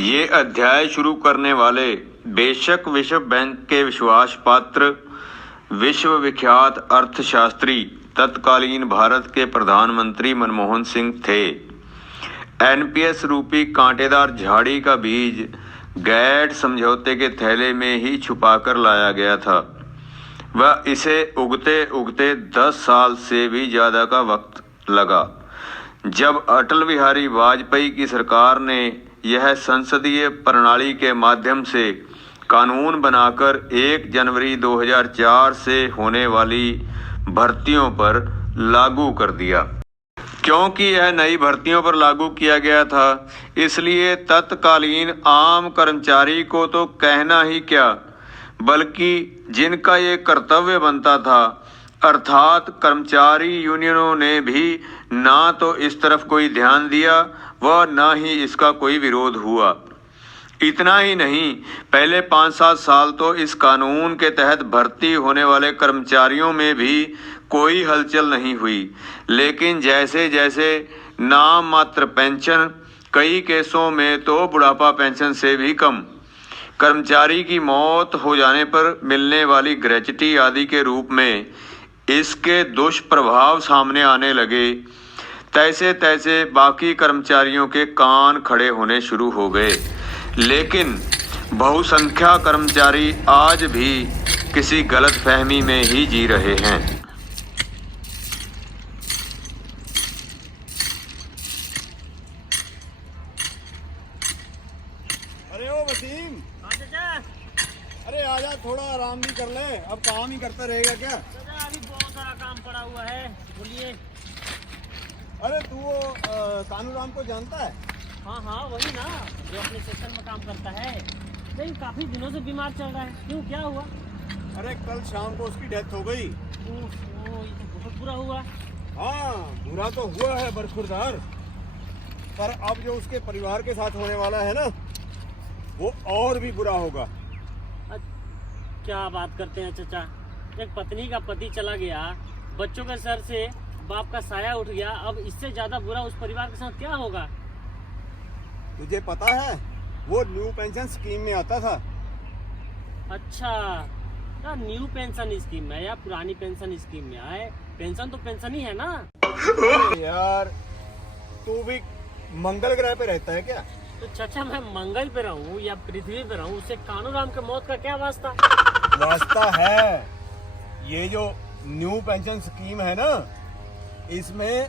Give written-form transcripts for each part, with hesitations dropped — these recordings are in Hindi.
ये अध्याय शुरू करने वाले बेशक विश्व बैंक के विश्वास पात्र विश्व विख्यात अर्थशास्त्री तत्कालीन भारत के प्रधानमंत्री मनमोहन सिंह थे। एनपीएस रूपी कांटेदार झाड़ी का बीज गैट समझौते के थैले में ही छुपाकर लाया गया था। वह इसे उगते उगते 10 साल से भी ज़्यादा का वक्त लगा। जब अटल बिहारी वाजपेयी की सरकार ने यह संसदीय प्रणाली के माध्यम से कानून बनाकर 1 जनवरी 2004 से होने वाली भर्तियों पर लागू कर दिया। क्योंकि यह नई भर्तियों पर लागू किया गया था, इसलिए तत्कालीन आम कर्मचारी को तो कहना ही क्या, बल्कि जिनका ये कर्तव्य बनता था, अर्थात कर्मचारी यूनियनों ने भी ना तो इस तरफ कोई ध्यान दिया व न ही इसका कोई विरोध हुआ। इतना ही नहीं, पहले 5-7 साल तो इस कानून के तहत भर्ती होने वाले कर्मचारियों में भी कोई हलचल नहीं हुई। लेकिन जैसे जैसे नाम मात्र पेंशन, कई केसों में तो बुढ़ापा पेंशन से भी कम, कर्मचारी की मौत हो जाने पर मिलने वाली ग्रेच्युटी आदि के रूप में इसके दुष्प्रभाव सामने आने लगे, तैसे तैसे बाकी कर्मचारियों के कान खड़े होने शुरू हो गए। लेकिन बहुसंख्या कर्मचारी आज भी किसी गलतफहमी में ही जी रहे हैं। अरे ओ वसीम, अरे आजा, थोड़ा आराम भी कर ले। अब काम ही करता रहेगा क्या? अभी बहुत सारा काम पड़ा हुआ है, बोलिए। अरे तू वो कानूराम को जानता है? हाँ हाँ, वही ना जो अपने सेक्शन में काम करता है। लेकिन काफी दिनों से बीमार चल रहा है, क्यों, क्या हुआ? अरे कल शाम को उसकी डेथ हो गई। ओह, ये तो बहुत बुरा हुआ। हाँ, बुरा तो हुआ है बरखुरदार, पर अब जो उसके परिवार के साथ होने वाला है ना, वो और भी बुरा होगा। क्या बात करते हैं चाचा, एक पत्नी का पति चला गया, बच्चों के सर से बाप का साया उठ गया, अब इससे ज्यादा बुरा उस परिवार के साथ क्या होगा? तुझे पता है, वो न्यू पेंशन स्कीम में आता था। अच्छा, ना न्यू पेंशन स्कीम में या पुरानी पेंशन स्कीम में आए? पेंशन तो पेंशन ही है ना। यार तू भी मंगल ग्रह पे रहता है क्या? तो चाचा, मैं मंगल पे रहूं या पृथ्वी पे रहूं, उससे कानूराम के मौत का क्या वास्ता? वास्ता है। ये जो न्यू पेंशन स्कीम है ना, इसमें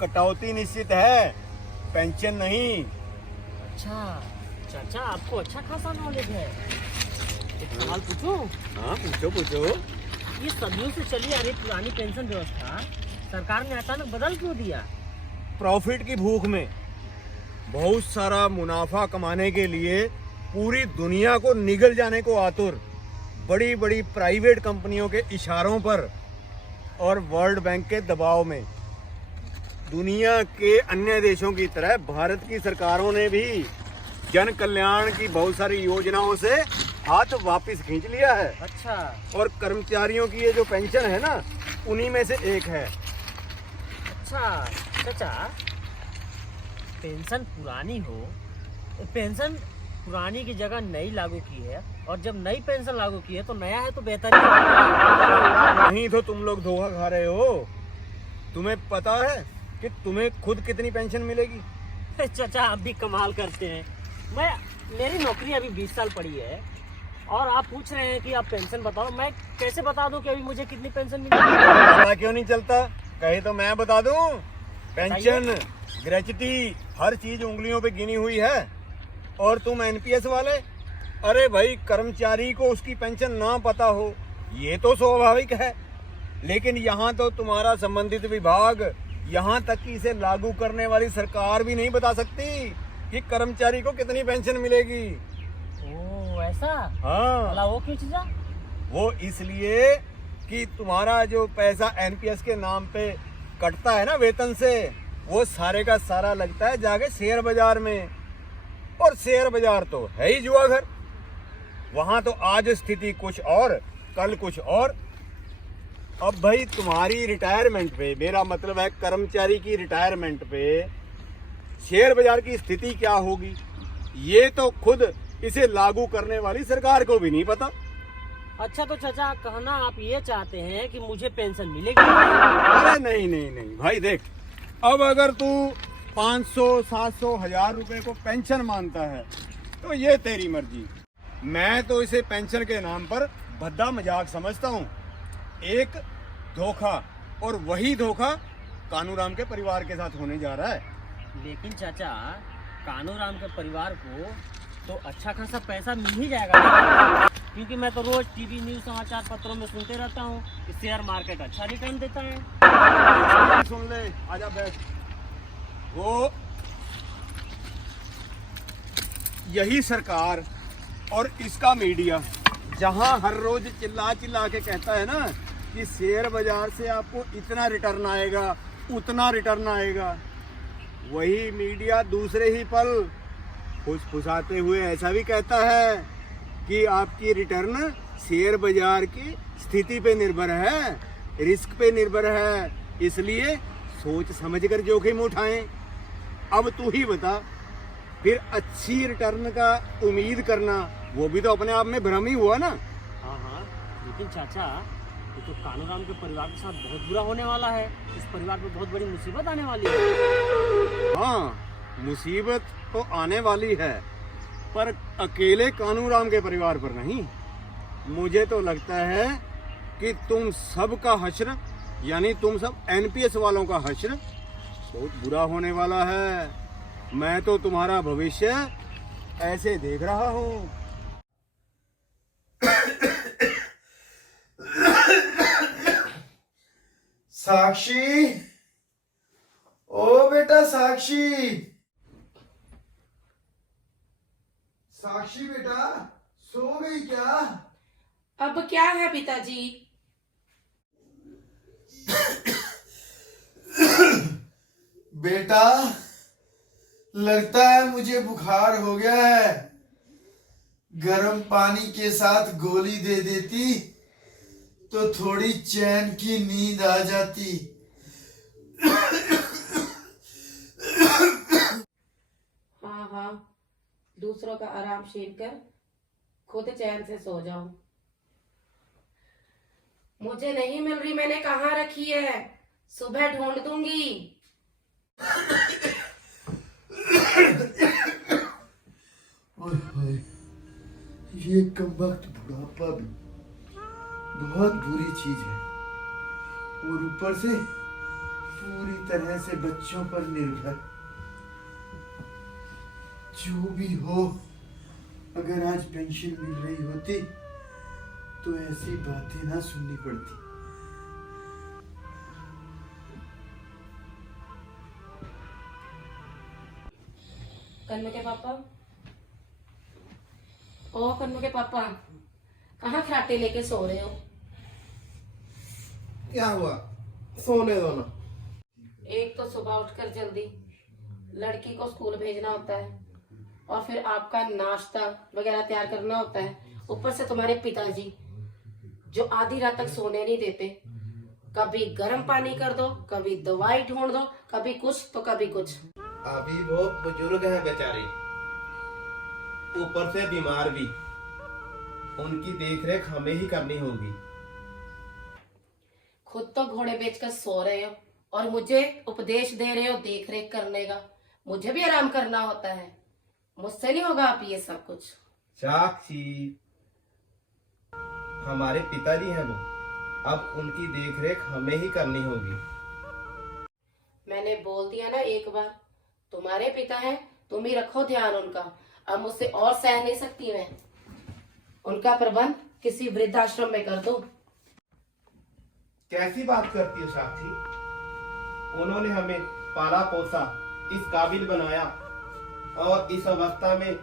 कटौती निश्चित है, पेंशन नहीं। अच्छा चाचा, आपको अच्छा खासा नॉलेज है। एक सवाल पूछूं? हाँ पूछो पूछो। ये सदियों से चली आ रही पुरानी पेंशन व्यवस्था सरकार ने अचानक बदल क्यों दिया? प्रॉफिट की भूख में, बहुत सारा मुनाफा कमाने के लिए पूरी दुनिया को निगल जाने को आतुर बड़ी बड़ी प्राइवेट कंपनियों के इशारों पर और वर्ल्ड बैंक के दबाव में दुनिया के अन्य देशों की तरह भारत की सरकारों ने भी जन कल्याण की बहुत सारी योजनाओं से हाथ वापस खींच लिया है। अच्छा, और कर्मचारियों की ये जो पेंशन है ना, उन्हीं में से एक है। अच्छा चाचा, पेंशन पुरानी हो, पेंशन पुरानी की जगह नई लागू की है, और जब नई पेंशन लागू की है तो नया है तो बेहतर ही है। नहीं तो तुम लोग धोखा खा रहे हो। तुम्हें पता है कि तुम्हें खुद कितनी पेंशन मिलेगी? चाचा, आप भी कमाल करते हैं। मेरी नौकरी अभी 20 साल पड़ी है और आप पूछ रहे हैं कि आप पेंशन बताओ। मैं कैसे बता दूं कि अभी मुझे कितनी पेंशन मिलेगी? पता क्यों नहीं चलता? कहे तो मैं बता दूं। पेंशन, ग्रेच्युटी, हर चीज उंगलियों पे गिनी हुई है। और तुम एनपीएस वाले, अरे भाई, कर्मचारी को उसकी पेंशन ना पता हो ये तो स्वाभाविक है, लेकिन यहाँ तो तुम्हारा संबंधित विभाग, यहाँ तक कि इसे लागू करने वाली सरकार भी नहीं बता सकती कि कर्मचारी को कितनी पेंशन मिलेगी। ओह, ऐसा? हाँ। भला वो क्यों चीज़ा? वो इसलिए कि तुम्हारा जो पैसा एनपीएस के नाम पे कटता है ना वेतन से, वो सारे का सारा लगता है जाके शेयर बाजार में, और शेयर बाजार तो है ही जुआ घर। वहां तो आज स्थिति कुछ और, कल कुछ और। अब भाई तुम्हारी रिटायरमेंट पे, मेरा मतलब है कर्मचारी की रिटायरमेंट पे शेयर बाजार की स्थिति क्या होगी, ये तो खुद इसे लागू करने वाली सरकार को भी नहीं पता। अच्छा तो चाचा, कहना आप ये चाहते हैं कि मुझे पेंशन मिलेगी? अरे नहीं नहीं नहीं भाई, देख, अब अगर तू 500, 700, 1000 रुपए को पेंशन मानता है तो ये तेरी मर्जी। मैं तो इसे पेंशन के नाम पर भद्दा मजाक समझता हूँ, एक धोखा, और वही धोखा कानूराम के परिवार के साथ होने जा रहा है। लेकिन चाचा, कानूराम के परिवार को तो अच्छा खासा पैसा मिल ही जाएगा ना? क्योंकि मैं तो रोज टीवी न्यूज समाचार पत्रों में सुनते रहता हूँ कि शेयर मार्केट अच्छा रिटर्न देता है। सुन ले, आजा बैठ। वो यही सरकार और इसका मीडिया जहां हर रोज चिल्ला चिल्ला के कहता है ना कि शेयर बाजार से आपको इतना रिटर्न आएगा, उतना रिटर्न आएगा, वही मीडिया दूसरे ही पल फुसफुसाते हुए ऐसा भी कहता है कि आपकी रिटर्न शेयर बाजार की स्थिति पे निर्भर है, रिस्क पे निर्भर है, इसलिए सोच समझकर जोखिम उठाएं। अब तू ही बता, फिर अच्छी रिटर्न का उम्मीद करना वो भी तो अपने आप में भ्रम ही हुआ ना। हाँ, लेकिन चाचा, ये तो कानूराम के परिवार के साथ बहुत बुरा होने वाला है। इस परिवार पे बहुत बड़ी मुसीबत आने वाली है। हाँ, मुसीबत तो आने वाली है, पर अकेले कानूराम के परिवार पर नहीं। मुझे तो लगता है कि तुम सब का हश्र, यानी तुम सब एनपीएस वालों का हश्र बहुत बुरा होने वाला है। मैं तो तुम्हारा भविष्य ऐसे देख रहा हूँ। साक्षी, ओ बेटा साक्षी, साक्षी बेटा सो गई क्या? अब क्या है पिताजी? बेटा, लगता है मुझे बुखार हो गया है। गर्म पानी के साथ गोली दे देती तो थोड़ी चैन की नींद आ जाती। हाँ, दूसरों का आराम छीन कर खुद चैन से सो जाओ। मुझे नहीं मिल रही, मैंने कहाँ रखी है? सुबह ढूंढ दूंगी। ओए होए, ये कमबख्त बुढ़ापा भी बहुत बुरी चीज है, और ऊपर से पूरी तरह से बच्चों पर निर्भर। जो भी हो, अगर आज पेंशन मिल रही होती तो ऐसी बातें ना सुननी पड़ती। कन्नू के पापा, ओ कन्नू के पापा, कहाँ खराटे लेके सो रहे हो? क्या हुआ? सोने दो ना। एक तो सुबह उठकर जल्दी लड़की को स्कूल भेजना होता है, और फिर आपका नाश्ता वगैरह तैयार करना होता है, ऊपर से तुम्हारे पिताजी जो आधी रात तक सोने नहीं देते। कभी गर्म पानी कर दो, कभी दवाई ढूंढ दो, कभी कुछ तो कभी कुछ। अभी वो बुजुर्ग हैं बेचारे, ऊपर से बीमार भी, उनकी देखरेख हमें ही करनी होगी। खुद तो घोड़े बेचकर सो रहे हो और मुझे उपदेश दे रहे हो देखरेख करने का। मुझे भी आराम करना होता है, मुझसे नहीं होगा आप ये सब कुछ। साक्षी, हमारे पिताजी हैं वो, अब उनकी देखरेख हमें ही करनी होगी। मैंने बोल दिया ना एक बार, तुम्हारे पिता हैं, तुम ही रखो ध्यान उनका। अब मुझसे और सह नहीं सकती मैं। उनका प्रबंध किसी वृद्धाश्रम में कर दो। कैसी बात करती हो साक्षी? उन्होंने हमें पाला पोसा, इस काबिल बनाया, और इस अवस्था में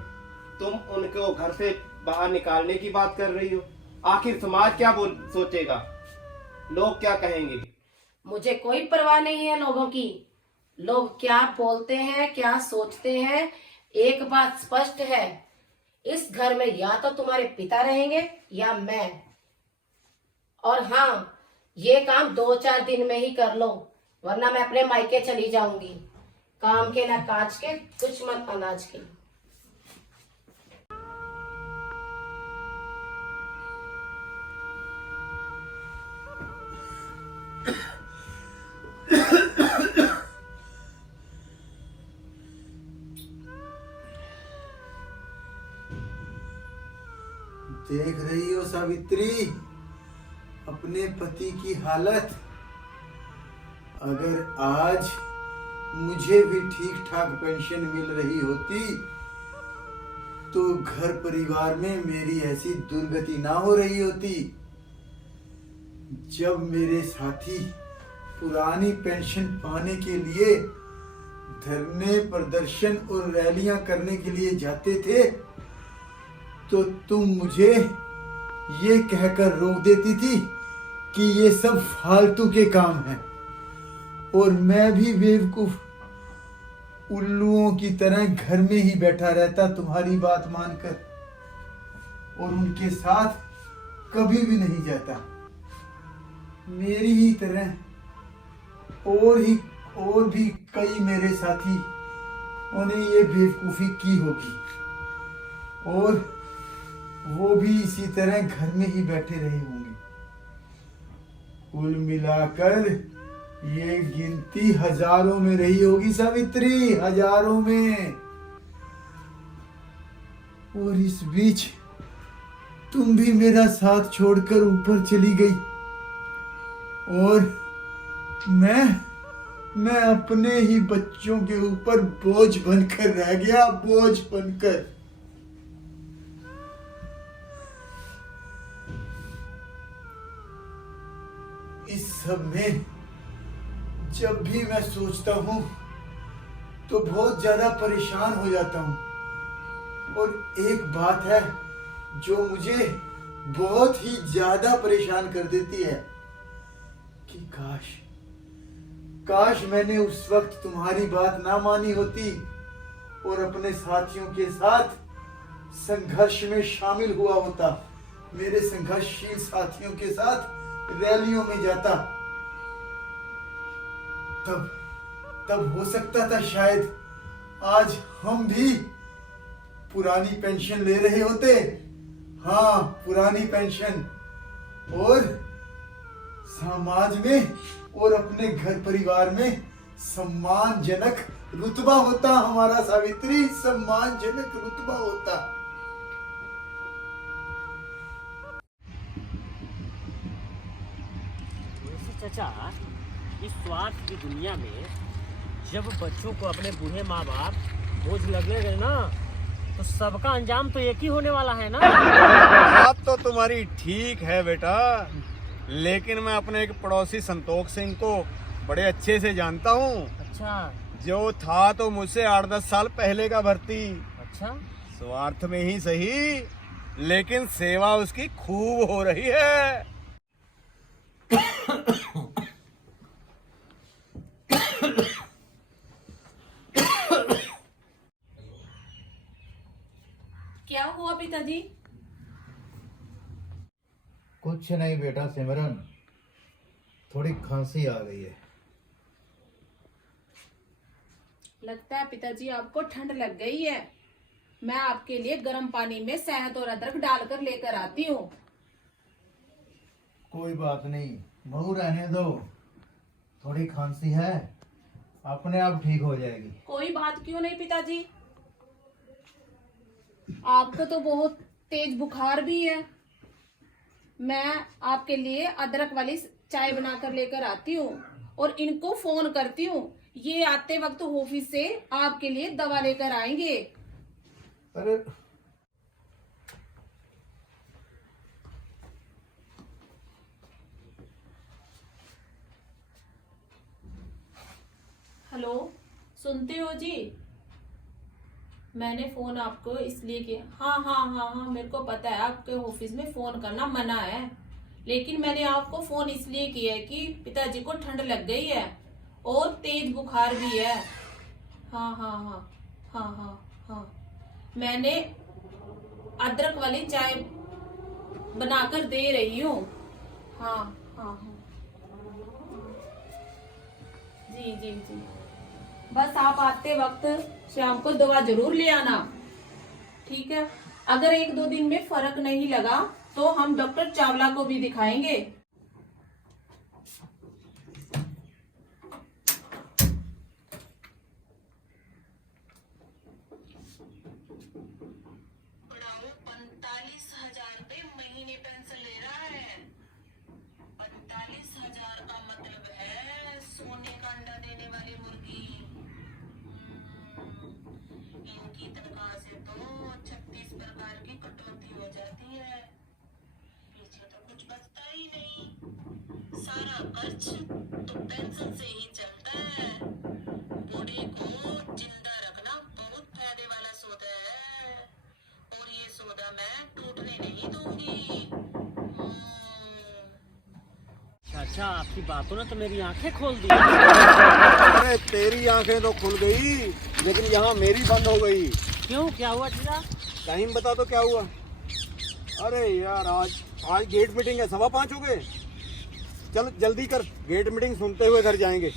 तुम उनको घर से बाहर निकालने की बात कर रही हो। आखिर समाज क्या सोचेगा, लोग क्या कहेंगे? मुझे कोई परवाह नहीं है लोगों की। लोग क्या बोलते हैं, क्या सोचते हैं, एक बात स्पष्ट है, इस घर में या तो तुम्हारे पिता रहेंगे या मैं। और हाँ, ये काम 2-4 दिन में ही कर लो, वरना मैं अपने मायके चली जाऊंगी। काम के ना काज के, दुश्मन अनाज के। देख रही हो सावित्री अपने पति की हालत। अगर आज मुझे भी ठीक ठाक पेंशन मिल रही होती तो घर परिवार में मेरी ऐसी दुर्गति ना हो रही होती। जब मेरे साथी पुरानी पेंशन पाने के लिए धरने, प्रदर्शन और रैलियां करने के लिए जाते थे तो तुम मुझे ये कहकर रोक देती थी कि ये सब फालतू के काम हैं और मैं भी बेवकूफ उल्लुओं की तरह घर में ही बैठा रहता तुम्हारी बात मानकर और उनके साथ कभी भी नहीं जाता। मेरी ही तरह और भी कई मेरे साथी उन्हें ये बेवकूफी की होगी और वो भी इसी तरह घर में ही बैठे रहे होंगे। कुल मिलाकर ये गिनती हजारों में रही होगी सावित्री, हजारों में। और इस बीच तुम भी मेरा साथ छोड़कर ऊपर चली गई और मैं अपने ही बच्चों के ऊपर बोझ बनकर रह गया, बोझ बनकर। इस सब में जब भी मैं सोचता हूं तो बहुत ज्यादा परेशान हो जाता हूं। और एक बात है जो मुझे बहुत ही ज्यादा परेशान कर देती है कि काश मैंने उस वक्त तुम्हारी बात ना मानी होती और अपने साथियों के साथ संघर्ष में शामिल हुआ होता, मेरे संघर्षशील साथियों के साथ रैलियों में जाता। तब हो सकता था शायद आज हम भी पुरानी पेंशन ले रहे होते। हाँ, पुरानी पेंशन, और समाज में और अपने घर परिवार में सम्मानजनक रुतबा होता हमारा सावित्री, सम्मानजनक रुतबा होता। चाचा, इस स्वार्थ की दुनिया में जब बच्चों को अपने बूढ़े माँ बाप बोझ लगेगा ना तो सबका अंजाम तो एक ही होने वाला है ना। बात तो तुम्हारी ठीक है बेटा, लेकिन मैं अपने एक पड़ोसी संतोष सिंह को बड़े अच्छे से जानता हूँ। अच्छा, जो था तो मुझसे 8-10 साल पहले का भर्ती। अच्छा, स्वार्थ में ही सही, लेकिन सेवा उसकी खूब हो रही है। क्या हुआ पिताजी? कुछ नहीं बेटा सिमरन, थोड़ी खांसी आ गई है। लगता है पिताजी आपको ठंड लग गई है। मैं आपके लिए गर्म पानी में शहद और अदरक डालकर लेकर आती हूँ। कोई बात नहीं बहू, रहने दो। थोड़ी खांसी है, अपने आप ठीक हो जाएगी। कोई बात क्यों नहीं पिताजी, आपको तो बहुत तेज बुखार भी है। मैं आपके लिए अदरक वाली चाय बनाकर लेकर आती हूँ और इनको फोन करती हूँ, ये आते वक्त ऑफिस से आपके लिए दवा लेकर आएंगे। अरे हेलो, सुनते हो जी? मैंने फोन आपको इसलिए किया। हाँ, मेरे को पता है आपके ऑफिस में फोन करना मना है, लेकिन मैंने आपको फोन इसलिए किया है कि पिताजी को ठंड लग गई है और तेज बुखार भी है। हाँ, मैंने अदरक वाली चाय बनाकर दे रही हूँ। हाँ, जी। बस आप आते वक्त शाम को दवा जरूर ले आना, ठीक है? अगर 1-2 दिन में फर्क नहीं लगा तो हम डॉक्टर चावला को भी दिखाएंगे। बुढ़ाऊ 45,000 रुपए महीने पेंशन ले रहा है। 45,000 का मतलब है सोने का अंडा देने वाली मुर्गी। इनकी तनख्वाह से तो 36 प्रकार की कटौती हो जाती है। पीछे तो कुछ बचता ही नहीं। सारा खर्च तो पेंशन से ही चलता है। बूढ़े को जिंदा रखना बहुत फायदे वाला सौदा है, और ये सौदा मैं टूटने नहीं दूंगी। अच्छा, आपकी बातों ने तो मेरी आंखें खोल दी। अरे तेरी आंखें तो खुल गई, लेकिन यहाँ मेरी बंद हो गई। क्यों, क्या हुआ जीजा? टाइम बता तो क्या हुआ? अरे यार आज गेट मीटिंग है, 5:15 हो गए। चल जल्दी कर, गेट मीटिंग सुनते हुए घर जाएंगे।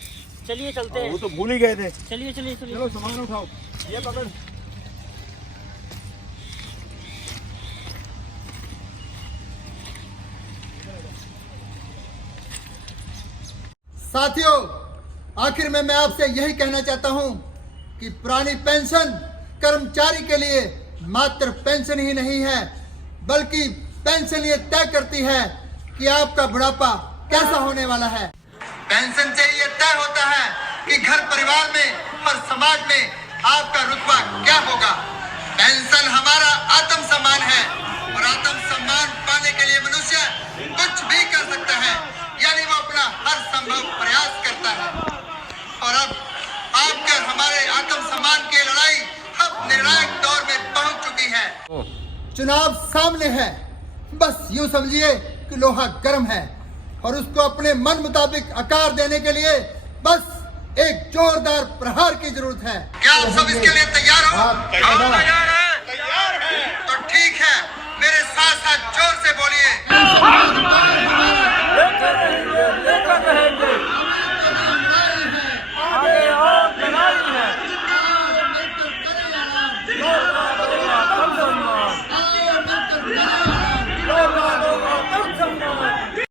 चलिए चलते हैं। वो तो भूल ही गए थे। चलिए चलिए चलिए। चलो सामान उठाओ, ये पकड़। साथियों, आखिर में मैं आपसे यही कहना चाहता हूं कि पुरानी पेंशन कर्मचारी के लिए मात्र पेंशन ही नहीं है, बल्कि पेंशन ये तय करती है कि आपका बुढ़ापा कैसा होने वाला है। पेंशन से ये तय होता है कि घर परिवार में और समाज में आपका रुतबा क्या होगा। पेंशन हमारा आत्मसम्मान है, और आत्मसम्मान पाने के लिए मनुष्य कुछ भी कर सकता है, यानी वो अपना हर संभव प्रयास करता है। और अब आपके और हमारे आत्मसम्मान की लड़ाई अब निर्णायक दौर में पहुंच चुकी है। चुनाव सामने है, बस यूं समझिए कि लोहा गर्म है, और उसको अपने मन मुताबिक आकार देने के लिए बस एक जोरदार प्रहार की जरूरत है। क्या आप सब इसके लिए तैयार हो? तैयार है।